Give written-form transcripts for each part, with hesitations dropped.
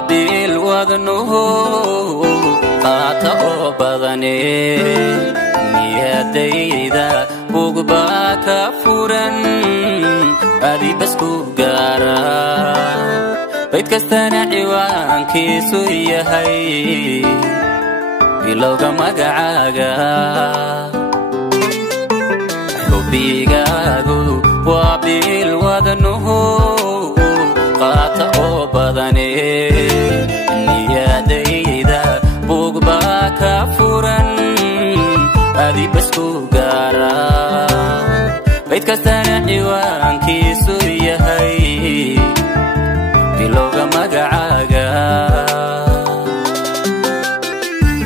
baabil wadnuhu qaata oo badane niyadayda bugba ka furan adi basku gaara bayd kastana ciwaankiisu yahay bilowga magacaaga xubigaagu waa bil wadnuhu qaata oo badane niyadayda bugba ka furan adi basku gaara bayd kastana ciwaankiisu yahay bilowga magacaaga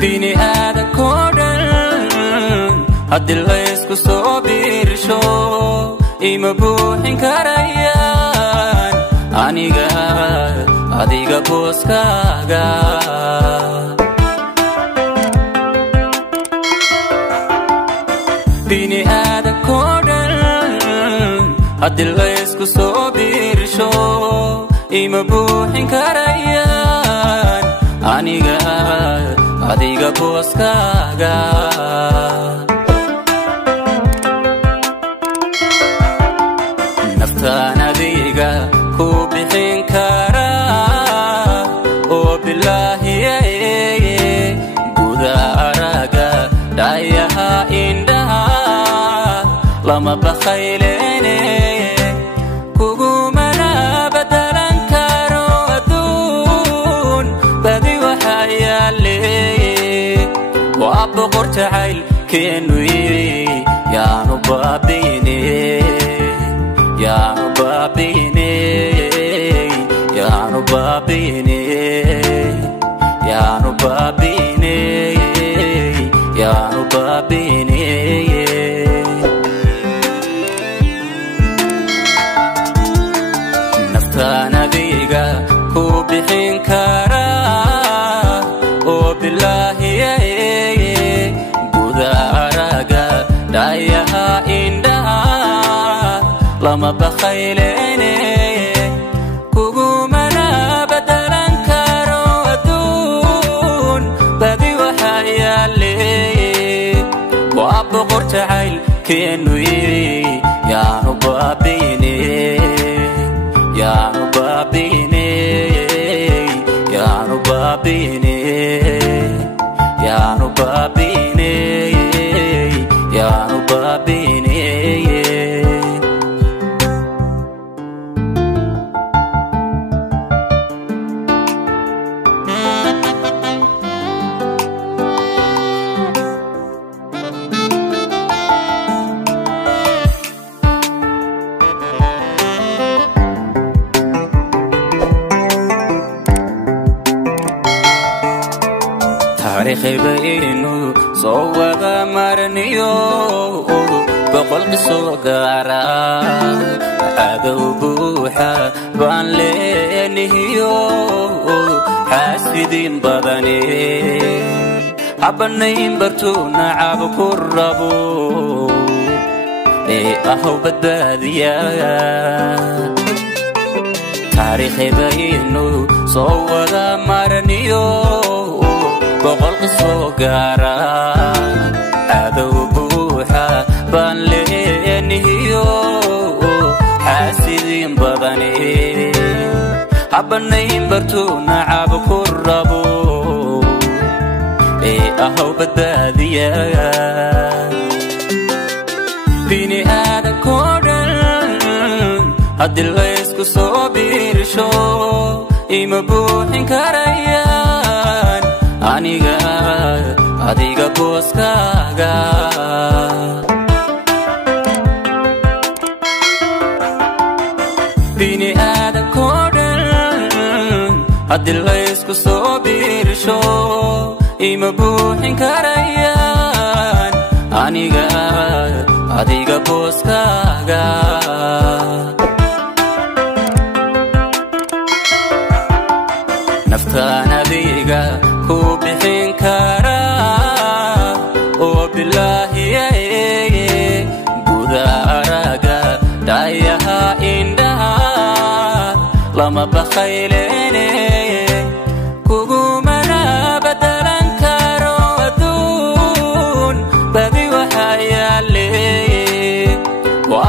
bini aadankoo dhan haddii laysku soo biirsho ima buuxin karayaan aniga adiga booskaaga bini aadankoo dhan haddii laysku soo biirsho ima buuxin karayaan aniga adiga booskaaga naftaan adiga ku bixin karaa oo bilaahiye guda araga dhayaha indhaha lama bakhaylene kugumana badalan karo adduun badi waxaa yaale waa boqor jacaylkeenu yiri yaanu baabiine yaanu baabiine yaanu baabiine yaanu baabiine yaanu baabiine naftaan adiga ku bixin karaa oo bilaahiye guda araga dhayaha indhaha lama bakhaylene kugumana badalan karo adduun badi waxaa yaale waa boqor jacaylkeenu yiri yaanu baabiine yaanu baabiine yaanu baabiine yaanu baabiine yaanu baabiine taariikhibaynu soo wada marniyo boqol qisoo gaara cadow buuxa baan leenahiyo xaasidiin badane habanayn bartuu nacab ku rabo ee ahow badbaadiya taariikhibaynu soo wada marniyo boqol qisoo gaara cadow buuxa baan leenahiyo xaasidiin badane habanayn bartuu nacab ku rabo ee ahow badbaadiya bini aadankoo dhan haddii laysku soo biirsho ima buuxin karayaan aniga adiga booskaaga bini aadankoo dhan haddii laysku soo biirsho ima buuxin karayaan aniga adiga booskaaga naftaan adiga ku bixin karaa oo bilaahiye guda araga dhayaha indhaha lama bakhaylene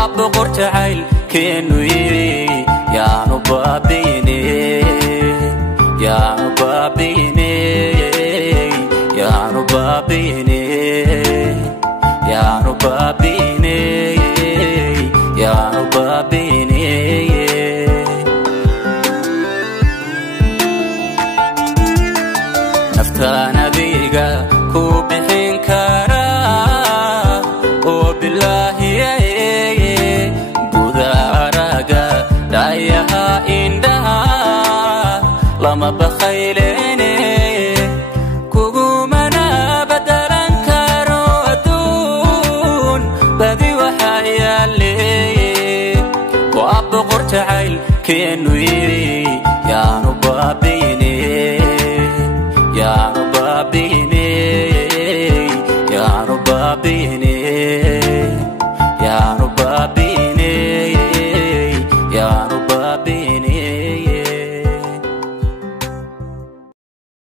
وابقر تعال كنوي يا نبابيني يا نبابيني يا نبابيني يا نبابيني يا نبابيني نفتانا بيقا كوبحين كارا وبالله قدارقا دايها إندها لما بخيليني كوغومنا بدلا كارو أدون بدي وحيا لي وأبقر تعال كنوي يا نبابيني